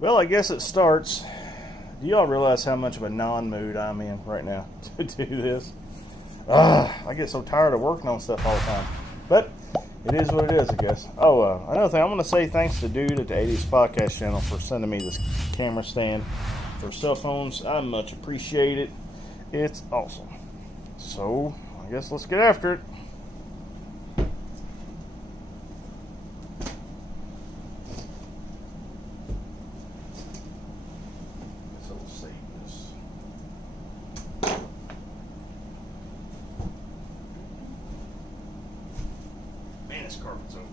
Well, I guess it starts. Do y'all realize how much of a non-mood I'm in right now to do this? I get so tired of working on stuff all the time. But it is what it is, I guess. Oh, another thing, I want to say thanks to Dude at the 80s Podcast channel for sending me this camera stand for cell phones. I much appreciate it. It's awesome. So, I guess let's get after it. Carpet's open.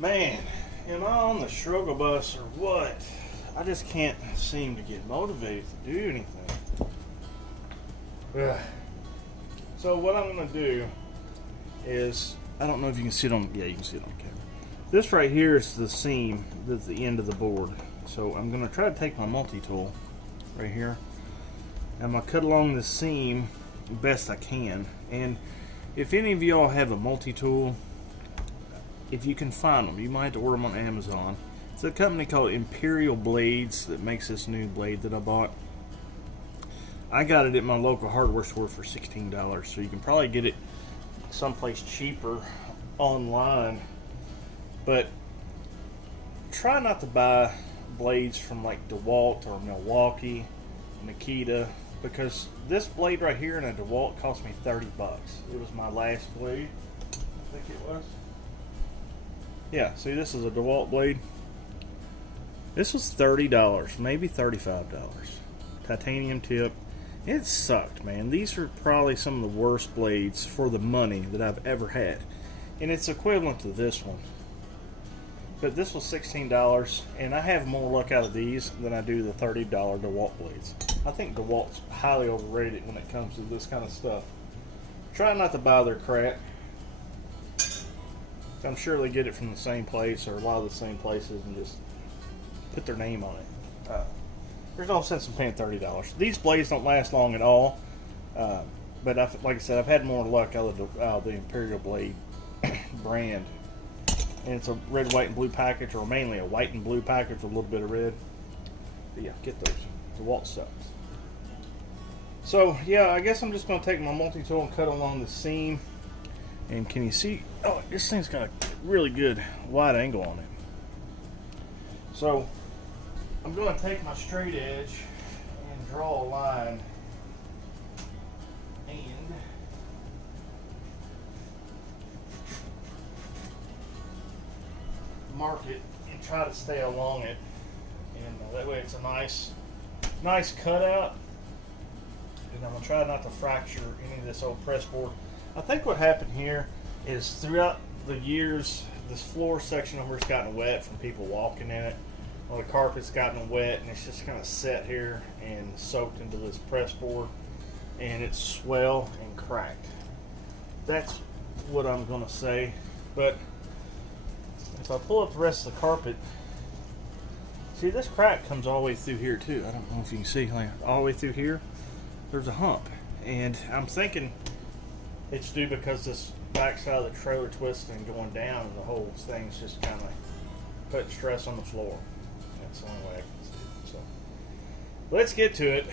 Man, am I on the struggle bus or what? I just can't seem to get motivated to do anything. Ugh. So what I'm going to do is, I don't know if you can see it on, yeah, you can see it on camera. This right here is the seam that's the end of the board. So I'm going to try to take my multi-tool right here. I'm going to cut along the seam best I can. And if any of y'all have a multi-tool, if you can find them, you might have to order them on Amazon. It's a company called Imperial Blades that makes this new blade that I bought. I got it at my local hardware store for $16, so you can probably get it someplace cheaper online. But try not to buy blades from like DeWalt or Milwaukee, Makita, because this blade right here in a DeWalt cost me 30 bucks. It was my last blade, I think it was. Yeah, see, this is a DeWalt blade. This was $30, maybe $35. Titanium tip. It sucked, man. These are probably some of the worst blades for the money that I've ever had. And it's equivalent to this one. But this was $16, and I have more luck out of these than I do the $30 DeWalt blades. I think DeWalt's highly overrated when it comes to this kind of stuff. Try not to buy their crap. I'm sure they get it from the same place or a lot of the same places and just put their name on it. There's no sense in paying $30. These blades don't last long at all, but like I said, I've had more luck out of the Imperial Blade brand. And it's a red, white, and blue package, or mainly a white and blue package with a little bit of red. But yeah, get those. DeWalt sucks. So yeah, I guess I'm just going to take my multi-tool and cut along the seam. And can you see? Oh, this thing's got a really good wide angle on it. So I'm going to take my straight edge and draw a line and mark it and try to stay along it. And that way it's a nice cutout. And I'm going to try not to fracture any of this old press board. I think what happened here is throughout the years, this floor section over has gotten wet from people walking in it. Well, the carpet's gotten wet and it's just kind of set here and soaked into this press board, and it's swelled and cracked. That's what I'm going to say. But if I pull up the rest of the carpet, see, this crack comes all the way through here too. I don't know if you can see, like, all the way through here, there's a hump. And I'm thinking it's due because this back side of the trailer twisting and going down, and the whole thing's just kind of putting stress on the floor. That's the only way I can see it. So let's get to it.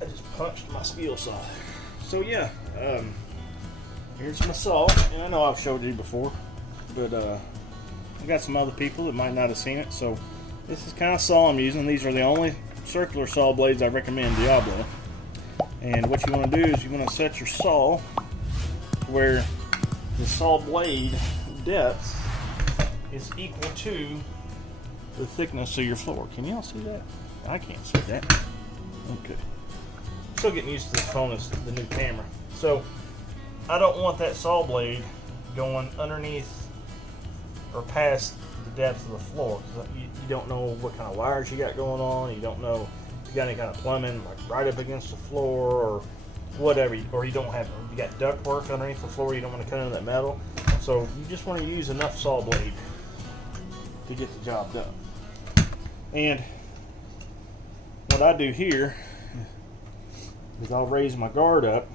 I just punched my steel saw. So yeah, here's my saw, and I know I've showed you before, but I got some other people that might not have seen it, so This is kind of saw I'm using. These are the only circular saw blades I recommend, Diablo. And what you want to do is you want to set your saw where the saw blade depth is equal to the thickness of your floor. Can y'all see that? I can't see that. Okay. Still getting used to the phone, the new camera. So I don't want that saw blade going underneath or past the depth of the floor. You don't know what kind of wires you got going on. You don't know if you got any kind of plumbing like right up against the floor or whatever, or you don't have, you got duct work underneath the floor. You don't want to cut into that metal. So you just want to use enough saw blade to get the job done. And what I do here is I'll raise my guard up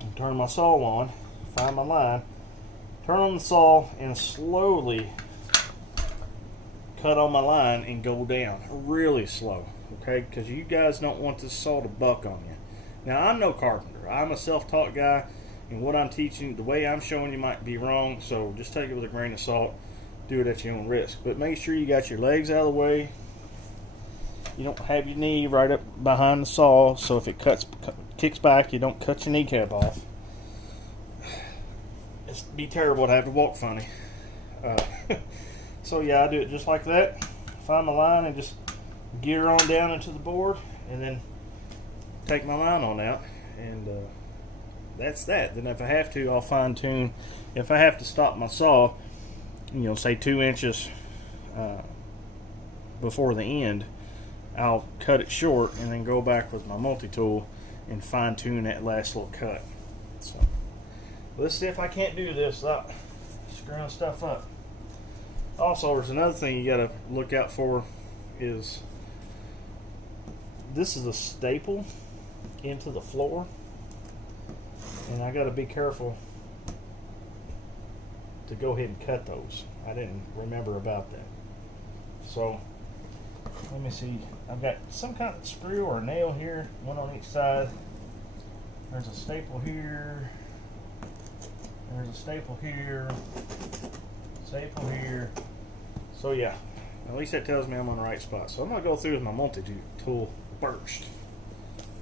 and turn my saw on, find my line, turn on the saw, and slowly cut on my line and go down really slow, okay? Because you guys don't want this saw to buck on you. Now, I'm no carpenter. I'm a self-taught guy, and what I'm teaching, the way I'm showing you might be wrong, so just take it with a grain of salt. Do it at your own risk. But make sure you got your legs out of the way. You don't have your knee right up behind the saw, so if it kicks back, you don't cut your kneecap off. It'd be terrible to have to walk funny. So yeah, I do it just like that. Find my line and just gear on down into the board, and then take my line on out, and that's that. Then if I have to, I'll fine tune. If I have to stop my saw, say 2 inches before the end, I'll cut it short and then go back with my multi-tool and fine tune that last little cut. So let's see if I can't do this without screwing stuff up. Also, there's another thing you got to look out for, is this is a staple into the floor, and I got to be careful to go ahead and cut those. I didn't remember about that. So let me see, I've got some kind of screw or nail here, one on each side. There's a staple here, there's a staple here, staple here. So yeah, at least that tells me I'm on the right spot. So I'm going to go through with my multi-tool first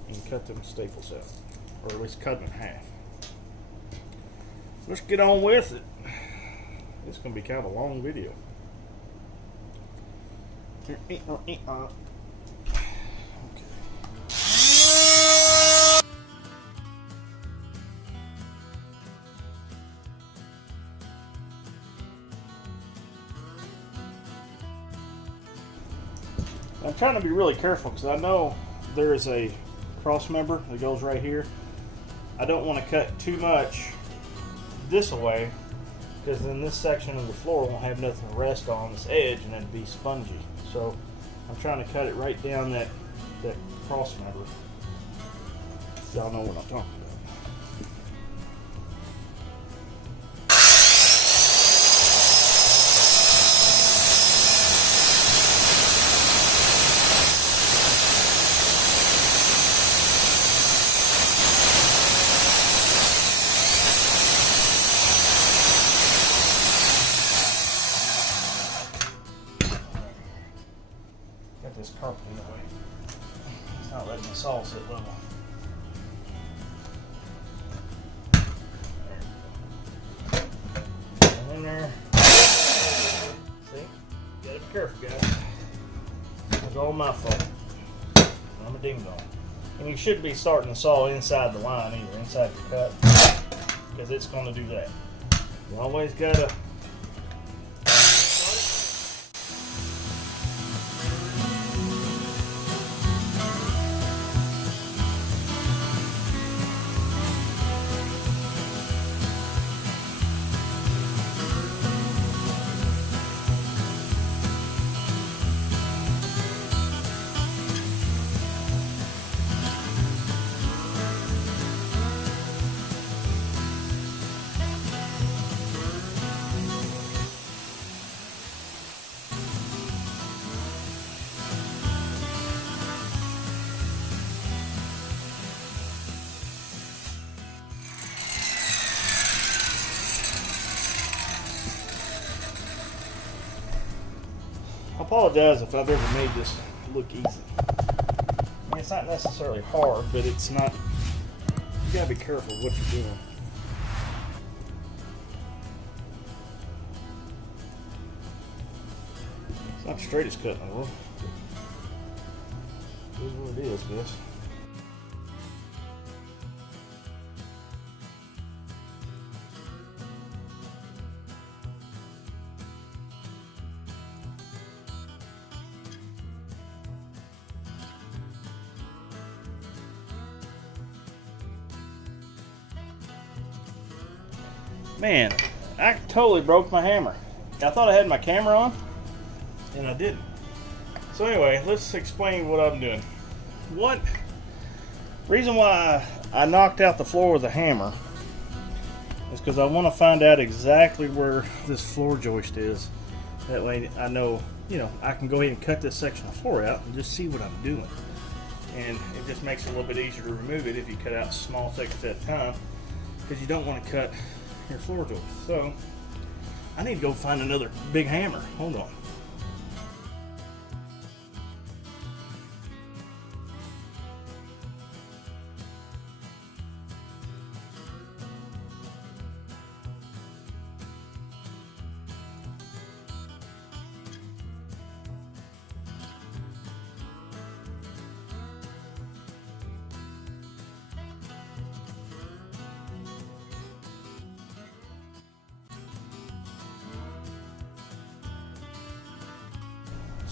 and cut them staples out, or at least cut them in half. Let's get on with it. This is going to be kind of a long video. Okay. I'm trying to be really careful because I know there is a cross member that goes right here. I don't want to cut too much this away, because then this section of the floor won't have nothing to rest on this edge, and it'd be spongy. So I'm trying to cut it right down that cross member. Y'all know what I'm talking about. This carpet in the way. It's not letting the saw sit level. And in there. See? You gotta be careful, guys. It's all my fault. I'm a ding dong. And you shouldn't be starting the saw inside the line either, inside the cut, because it's going to do that. You always gotta. apologize if I've ever made this look easy. I mean, it's not necessarily hard, but it's not, you gotta be careful what you're doing. It's not the straightest cut in the world. It is what it is, I guess. Man, I totally broke my hammer. I thought I had my camera on, and I didn't. So anyway, let's explain what I'm doing. Reason why I knocked out the floor with a hammer is because I want to find out exactly where this floor joist is. That way I know, I can go ahead and cut this section of floor out and just see what I'm doing. And it just makes it a little bit easier to remove it if you cut out small sections at a time, because you don't want to cut your floor joist. So I need to go find another big hammer. Hold on.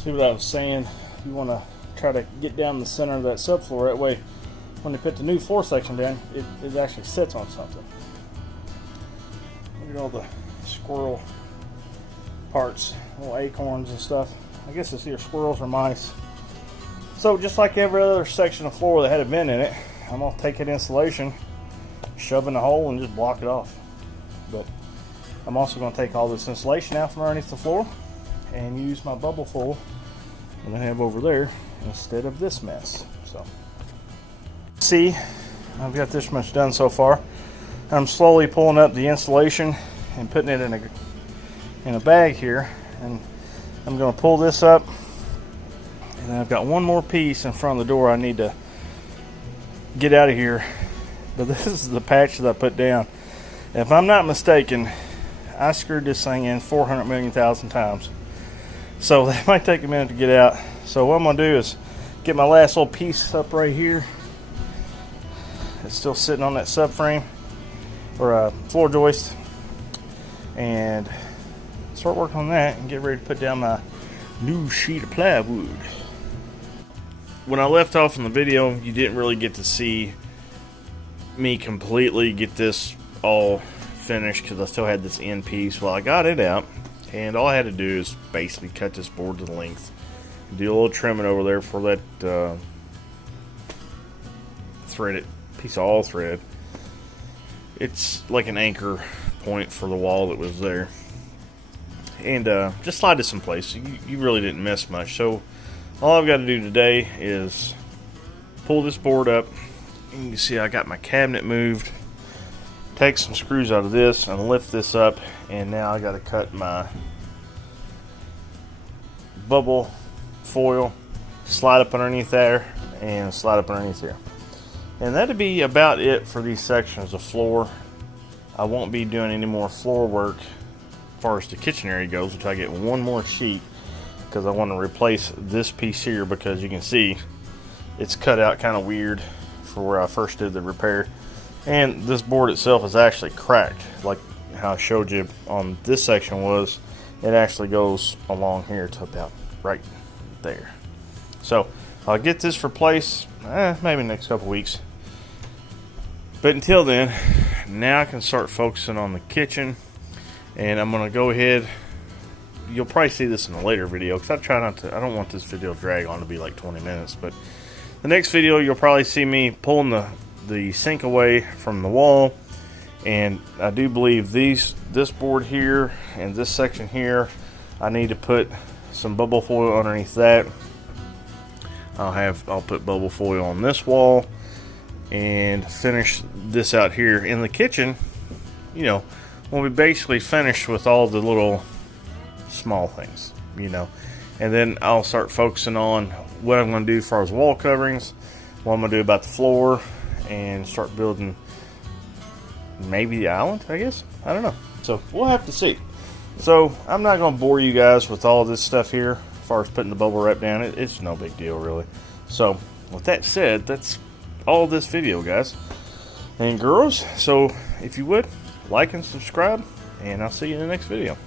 See what I was saying? You want to try to get down the center of that subfloor. That way, when they put the new floor section down, it actually sits on something. Look at all the squirrel parts, little acorns and stuff. I guess it's either squirrels or mice. So just like every other section of floor that had a vent in it, I'm going to take that insulation, shove in the hole, and just block it off. But I'm also going to take all this insulation out from underneath the floor and use my bubble foil that I have over there instead of this mess. So see, I've got this much done so far. I'm slowly pulling up the insulation and putting it in a bag here, and I'm going to pull this up, and then I've got one more piece in front of the door I need to get out of here. But this is the patch that I put down. If I'm not mistaken, I screwed this thing in 400 million thousand times. So that might take a minute to get out. So what I'm going to do is get my last little piece up right here. It's still sitting on that subframe or floor joist, and start working on that and get ready to put down my new sheet of plywood. When I left off in the video, you didn't really get to see me completely get this all finished because I still had this end piece. Well, I got it out, and all I had to do is basically cut this board to the length, do a little trimming over there for that threaded piece of all thread. It's like an anchor point for the wall that was there, and just slide this in place. You really didn't miss much. So all I've got to do today is pull this board up, and you can see I got my cabinet moved, take some screws out of this and lift this up, and now I got to cut my bubble foil, slide up underneath there, and slide up underneath here. And that'd be about it for these sections of floor. I won't be doing any more floor work as far as the kitchen area goes until I get one more sheet, because I want to replace this piece here, because you can see it's cut out kind of weird for where I first did the repair. And this board itself is actually cracked, like how I showed you on this section was. It actually goes along here to about right there. So I'll get this replaced maybe next couple weeks. But until then, now I can start focusing on the kitchen, and I'm going to go ahead. You'll probably see this in a later video, because I don't want this video to drag on to be like 20 minutes. But the next video, you'll probably see me pulling the sink away from the wall, and I do believe this board here and this section here, I need to put some bubble foil underneath that. I'll put bubble foil on this wall and finish this out here. In the kitchen, we'll be basically finished with all the little small things. and then I'll start focusing on what I'm going to do as far as wall coverings, what I'm going to do about the floor, and start building maybe the island, I guess. I don't know. So we'll have to see. So I'm not going to bore you guys with all this stuff here as far as putting the bubble wrap down. It's no big deal, really. So with that said, that's all this video, guys and girls. So if you would, like and subscribe, and I'll see you in the next video.